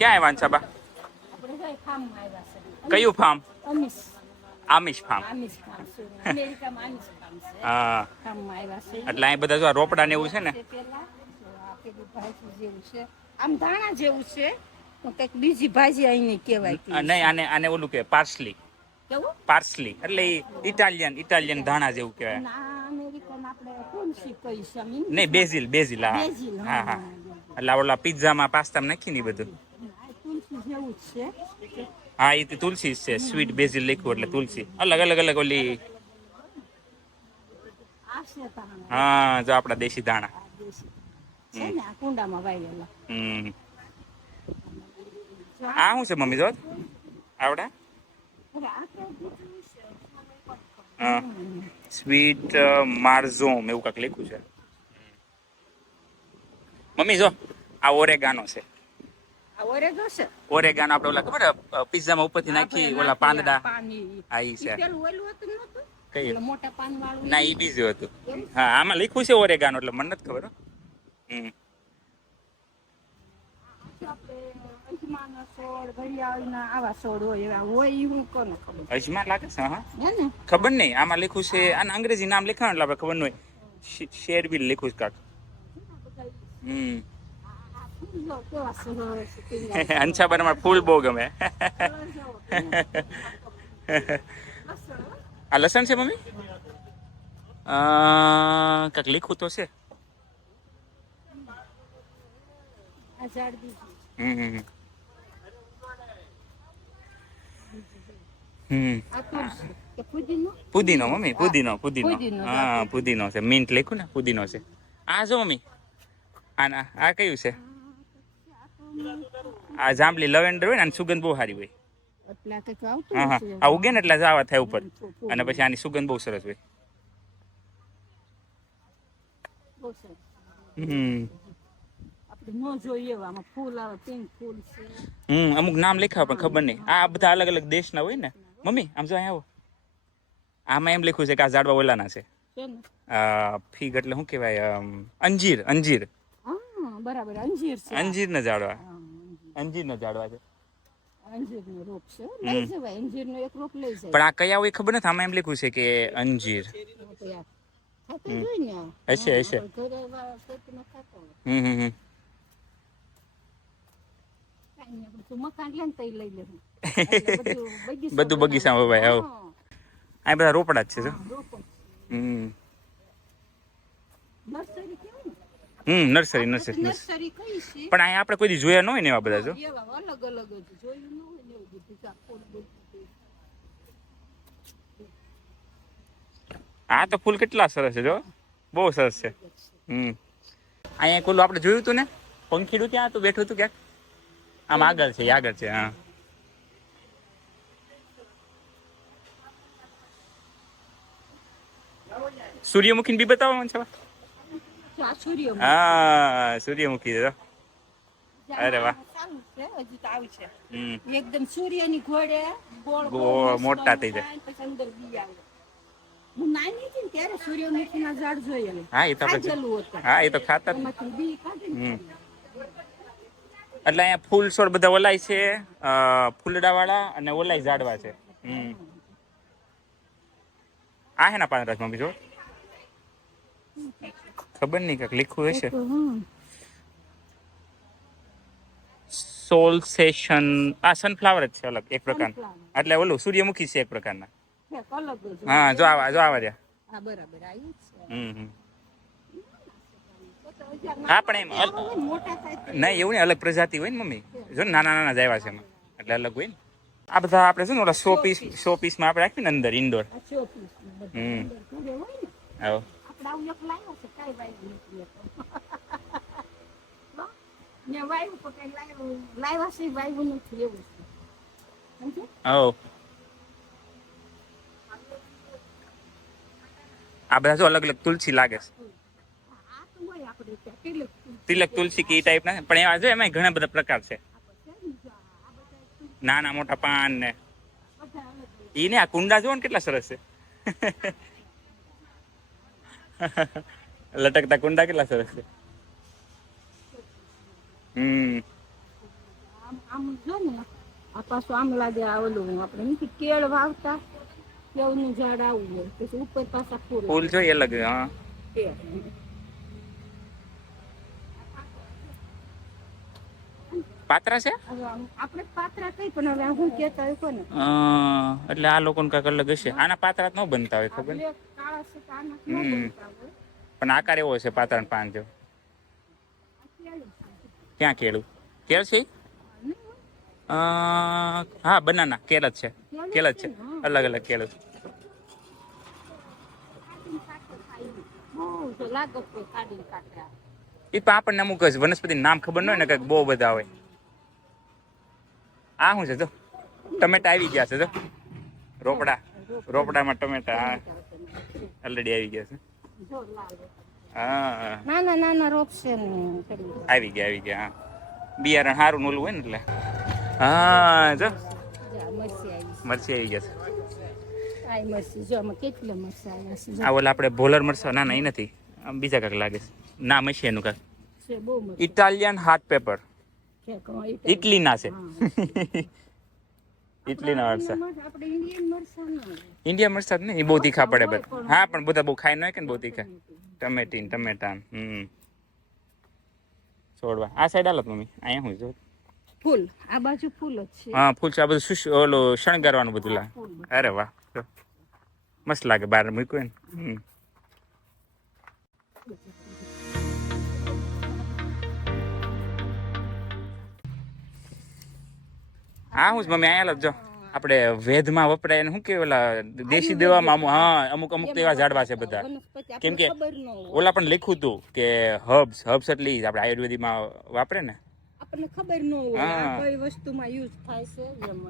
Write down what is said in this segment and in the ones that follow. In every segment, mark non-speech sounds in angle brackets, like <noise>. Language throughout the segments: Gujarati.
ક્યાં આવ્યા છે છે? કયું ફાર્મ આમિષ ફાર્મ <laughs> હા. એટલે અહીં બધા જો રોપડા ને એવું છે ને? આમ ધાણા જેવું છે કંઈક બીજી ભાજી અહીંની કહેવાય નહીં આને આને ઓલું કે પાર્સલી કેવું? પાર્સલી એટલે ઇટાલિયન ઇટાલિયન ધાણા જેવું કહેવાય. નહીં બેઝિલ બેઝિલ હા. હા હા, હા એટલે ઓલા પિઝામાં પાસ્તામાં નાખી ને બધું. આ જ છે? હા એ તુલસી છે. સ્વીટ બેઝિલ લખ્યું એટલે તુલસી. અલગ અલગ અલગ ઓલી હા જો આપડા દેશી દાણા આ છે ને આ કુંડામાં હમ. આ- શું છે મમ્મી જો? આવડા. સ્વીટ માર્ઝોમ એવું કાંક લખ્યું છે. મમ્મી જો આ ઓરેગાનો છે. ઓરેગાનો આપણે ઓલા ખબર પિઝામાં ઉપરથી નાખી ઓલા પાંદડા. ઈ. ઈ છે. કઈ મોટા પાન વાળું ના ઈ? બીજું હતું. હા આમાં લખ્યું છે ઓરેગાનો એટલે મને નથી ખબર હમ. અજમાના ખબર લાગે છે હા. ખબર નહીં આમાં લખ્યું છે આને અંગ્રેજી નામ લખાણ એટલે આપણે ખબર નહીં શેરબીલ લખ્યું છે કાક. હમ આ ફૂલ જો કેવા સરસ પીળા. <laughs> અંશાબાને મારે ફૂલ બહુ ગમે. <laughs> આ લસણ છે મમ્મી? અ, કાંઈક લીખું તો છે. આ આ પુદીનો મમ્મી? પુદીનો પુદીનો. પુદીનો, હા પુદીનો. છે. મિન્ટ લખ્યું ને? પુદીનો છે. આ જો મમ્મી. આના આ કયું છે? આ જાંબલી લવેન્ડર હોય ને આની સુગંધ બહુ સારી હોય. આ હા હા. આ ઉગે ને એટલે આવા થાય ઉપર. અને પછી આની સુગંધ બહુ સરસ હોય. હમ. ન અમુક નામ લખ્યા પણ ખબર નહીં. આ બધા અલગ અલગ દેશના હોય ને. મમ્મી આમ જો અહીંયા આવો. આમાં એમ લખ્યું છે કે આ ઝાડવા ઓલાના છે. ફીગ એટલે શું કહેવાય? અંજીર અંજીર. બરાબર. અંજીર અંજીર અંજીરના ઝાડવા. અંજીરના ઝાડવા છે અંજીરનો રોપ છે. લઈ જવાય અંજીરનો એક રોપ લઈ જાય પણ આ કયા હોય ખબર નથી. આમાં એમ લખ્યું છે કે અંજીર. હશે, હશે. હમ હમ હમ. <laughs> બધું બગીચો બધું બગીચામાં ભાઈ આવો. આ બધા રોપડા જ છે. હમ નર્સરી કહેવાય ને હમ નર્સરી નર્સરી નર્સરી કઈ છે? પણ અહીંયા આપણે કોઈ દી જોયા ન હોય ને એવા બધા જો? અલગ અલગ જ જોયું ન હોય ને એવું બધું ચાકોડ આ તો ફૂલ કેટલા સરસ છે જો. બહુ સરસ છે. હમ. અહીંયા કોલું આપણે જોયું હતું ને? પંખીડું ત્યાં હતું બેઠું હતું ક્યાંક? આમ આગળ છે એ આગળ છે હા. સૂર્યમુખી બી બતાવો મને છે? હા સૂર્યમુખી જો. અરે વાહ. એકદમ સૂર્યની ઘોડે મોટા થઈ જાય. પછી અંદર બી આવે. હું નાની હતી ને ત્યારે સૂર્યમુખીના ઝાડ જોયેલું હા એ તો હા એ તો ને. એટલે અહીંયા ફૂલ છોડ બધા ઓલાય છે ફૂલડા વાળા અને ઓલાય ઝાડવા છે. હમ. આ હેના પાંચ છે મમ્મી જો ખબર નહીં કાંઈક લીખું હશે. સોલ સેશન આ સનફ્લાવર જ છે અલગ એક પ્રકાર એટલે ઓલું સૂર્યમુખી છે એક પ્રકારના. હા જો આવા જો આવા રહ્યા. હા બરાબર આવ્યું છે. હમ હમ. તો તો હજાર હા પણ એમ નહીં એવું નહીં અલગ પ્રજાતિ હોય ને મમ્મી. જો ને નાના નાના જાયવા છે એમાં. એટલે અલગ હોય ને. આ બધા આપણે છે ને ઓલા સો પીસ સો પીસમાં આપણે રાખીએ ને અંદર ઇન્ડોર આ બધા આ જો અલગ અલગ તુલસી લાગે છે તિલક તુલસી કે ટાઈપ ના પણ એવા જો એમાં ઘણા બધા પ્રકાર છે નાના મોટા પાન ને. ઈ ને આ કુંડા જો ને કેટલા સરસ છે લટકતા કુંડા કેટલા સરસ છે હમ આમ જો ને આ પાછું આમ લાગે આ ઓલું આપણે નથી કેળ વાવતા કેળનું ઝાડ આવું હોય પછી ઉપર પાછા ફૂલ. ફૂલ જોઈએ અલગ હા. પાત્રા છે? આપણે પાત્રા કઈ પણ હવે હું કેતા હોય કોને? એટલે આ લોકોને કાંઈક અલગ હશે. આના પાત્રા ન બનતા હોય ખબર? છે તો પણ આકાર એવો છે પાત્રા પાન છે. ક્યાં કેળું? કેળ છે હા બનાના. કેળ જ છે. કેળ જ છે. અલગ અલગ કેળ જો. આ. એ પણ આપણને અમુક જ વનસ્પતિ નામ ખબર ન હોય ને કંઈક બહુ બધા હોય. આ શું છે જો? ટમેટા આવી ગયા છે જો. રોપડા. રોપડામાં ટમેટા હા. ઓલરેડી આવી ગયા છે. હા. નાના નાના રોપ છે ને. આવી ગયા આવી ગયા હા. બિયારણ સારું ઓલું હોય ને એટલે. હા જો. મરચી આવી ગયા છે. આ ઓલા આપણે ભોલર મરસા ના ના એ નથી. આમ બીજા કાંઈક લાગે છે. ના મસી એનું મરચા. ઇટાલિયન હાર્ટ પેપર ઇટલી ના છે. ઇટલીના મરસા ઇન્ડિયા મરસા જ નહીં એ બહુ તીખા પડે બધા. હા પણ બધા બહુ ખાઈ નાખે હોય ને બહુ તીખા. ટમેટી ટમેટા હમ. છોડવા. આ સાઈડ હાલત મમ્મી. અહીંયા હું જો ફૂલ. આ બાજુ ફૂલ જ છે. હા ફૂલ છે. આ બધું શું ઓલો શણગારવાનું બધું લા. અરે વાહ. મસ્ત લાગે બહાર મૂક્યું ને. હમ. હા હું જ મમ્મી અહીંયા લખજો આપણે વેધમાં વપરાય એને શું કે ઓલા દેશી દેવામાં અમુક હા અમુક અમુક એવા ઝાડવા છે બધા. કેમ કે ઓલા પણ લખ્યું હતું કે હર્બ્સ હર્બ્સ એટલે આપણે આયુર્વેદિકમાં વાપરે ને. આપણને ખબર ન હોય કઈ વસ્તુમાં યુઝ થાય છે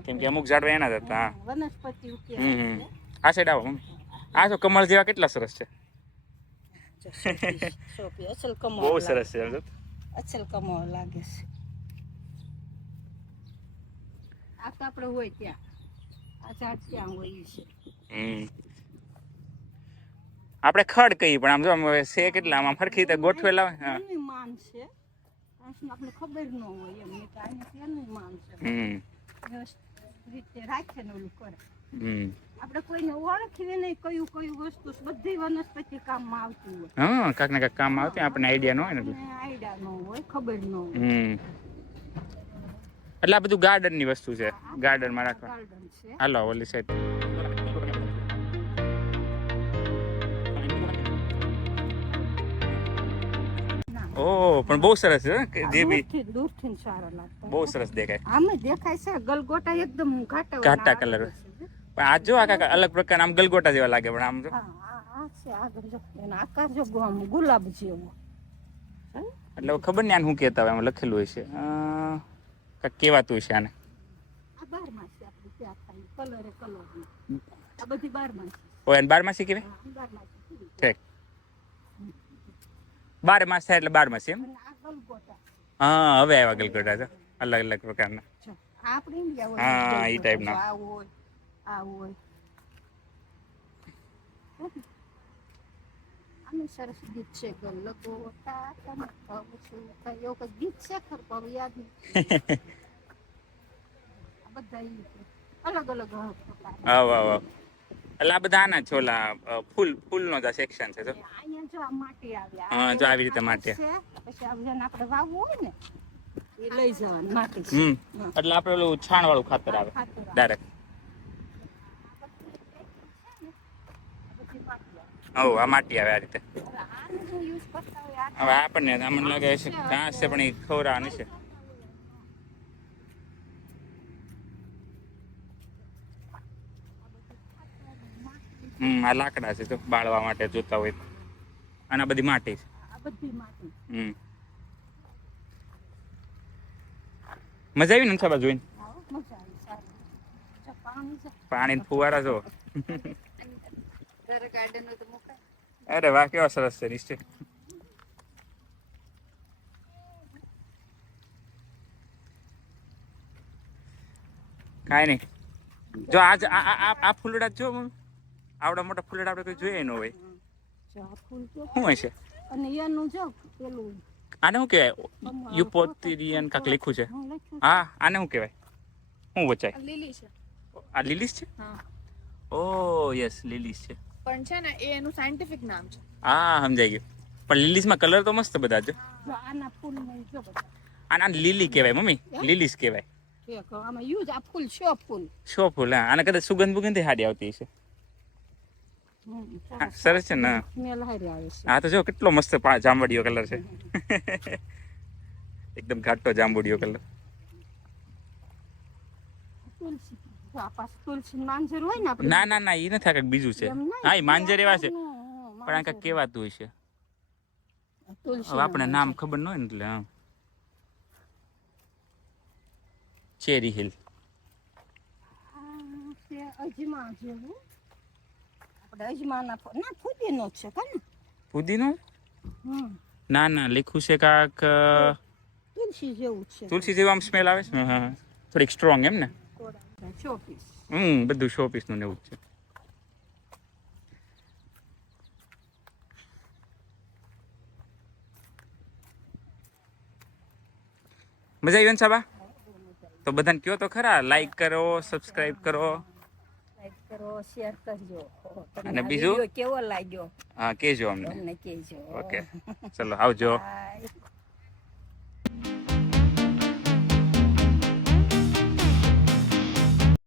કેમ કે અમુક ઝાડવા એના જ હતા હા. વનસ્પતિ ઉકેલ. આ સાઈડ આવો આ તો કમળ જેવા કેટલા સરસ છે. બહુ સરસ છે અચલ કમળ લાગે છે. આ તો આપણે હોય ત્યાં. આ ઝાડ ત્યાં હોય છે. આપણે ખડ કહી પણ આમ જો હવે છે કેટલા આમ ફરખી રીતે ગોઠવેલા હોય માન છે. આપણે ખબર ન હોય એમ તો આને એનું માન છે? હમ. રીતે રાખે ને ઓલું કરે. હમ. આપણે કોઈને ઓળખીએ નહીં કયું કયું વસ્તુ બધી વનસ્પતિ કામમાં આવતી હોય. હા કાંક ને કાંક કામ આવતી આપણને આઈડિયા ન હોય ને આઈડિયા ન હોય ખબર ન હોય. હમ. એટલે આ બધું ગાર્ડનની વસ્તુ છે. ગાર્ડનમાં રાખવા. હાલો ઓલી સાઈડ ઓ પણ બહુ સરસ છે જે બી દૂરથી સારા લાગતા. બહુ સરસ દેખાય. આમે દેખાય છે ગલગોટા એકદમ ઘાટા ઘાટા કલર પણ આ જો આખા અલગ પ્રકાર આમ ગલગોટા જેવા લાગે પણ આમ જો. આ આ છે આગળ જો એનો આકાર જો આમ ગુલાબ જેવો. એટલે ખબર નહીં આને શું કહેતા હોય એમ લખેલું હોય છે. અ, છે આને. બારમાસી કહેવાય? ઠીક. બાર માસ થાય એટલે બાર માસી એમ હા હવે આવ્યા ગલગોટા જો અલગ અલગ પ્રકારના. હા, ઈ ટાઈપના. આનું સરસ ગીત છે ગલગોટા તમે કહું છું. કયો કઈ ગીત છે ખર પણ યાદ નહીં <laughs> બધા અલગ અલગ હા વાહ આવ. એટલે આ બધા આના છોલા ફૂલ ફૂલનો જ સેક્શન છે જો. અહીંયા જો આ માટી આવે. હા, જો આવી રીતે માટી. પછી આ જેને આપણે વાવવું હોય ને એ લઈ જવાનું માટી હમ. એટલે આપણે ઓલું છાણ વાળું ખાતર આવે. ખાતર આવે. ડાયરેક્ટ બધી માટી આવે. આ માટી આવે આ રીતે. હવે આપણને મને લાગે છે ઘાસ છે પણ એ ખવડાવવાની છે. હમ આ લાકડા છે તો બાળવા માટે જોતા હોય. અને આ બધી માટી છે. હમ. મજા આવી ને સાબા જોઈને? પાણી છે. ફુવારા જો ઘરે ગાર્ડન હોય તો મુકાય અરે વાહ કેવા સરસ છે નિશ્ચય. કાંઈ નહીં. જો આજ આ ફૂલડા જો આવડા મોટા ફૂલડા આપણે કોઈ જોઈએ ન હોય. જો આ ફૂલ તો શું હશે અને એનું જો પેલું. આને શું કહેવાય? યુપોતિરિયન કાંક લખ્યું છે. હું આને શું કહેવાય? શું વચાય? લીલી છે. આ લીલીસ છે? હા. ઓ યસ લીલીસ છે. પણ છે ને એ એનું સાયન્ટિફિક નામ છે. હા સમજાઈ ગયું. પણ લીલીસમાં કલર તો મસ્ત બધા છે આના ફૂલ જો બધા. આને આને લીલી કહેવાય મમ્મી. લીલીસ કહેવાય. આમાં યુઝ આ ફૂલ શો ફૂલ. શો ફૂલ હા. આને કદાચ સુગંધ બુગંધ હાડી આવતી છે હા, સરસ છે ને સ્મેલ હારી આવે છે. હા તો જો કેટલો મસ્ત જાંબુડિયો કલર છે. <laughs> એકદમ ઘાટો જાંબુડિયો કલર ને ના ના એ નથી આ બીજું છે. હા એ માંજર એવા છે. પણ આ કંઈક કેવાતું હોય છે. તુલસી હવે આપણે નામ ખબર ન હોય ને એટલે હા. Cherry hill. અજમા જેવું. આપણે અજમાના ના ફુદીનો છે કાને પુદીનો ના ના લખ્યું છે કાક તુલસી જેવું છે. તુલસી જેવું આમ સ્મેલ આવે છે. ને હા થોડીક સ્ટ્રોંગ એમ ને? હમ બધું શો ને એવું જ છે. મજા આવી ને સાબા? તો બધાને કયો તો ખરા? લાઈક કરો સબસ્ક્રાઇબ કરો. લાઈક કરો શેર કરજો. અને બીજું? કેવો લાગ્યો? હા કેજો અમને. અમને કેજો ઓકે ચલો આવજો. બાય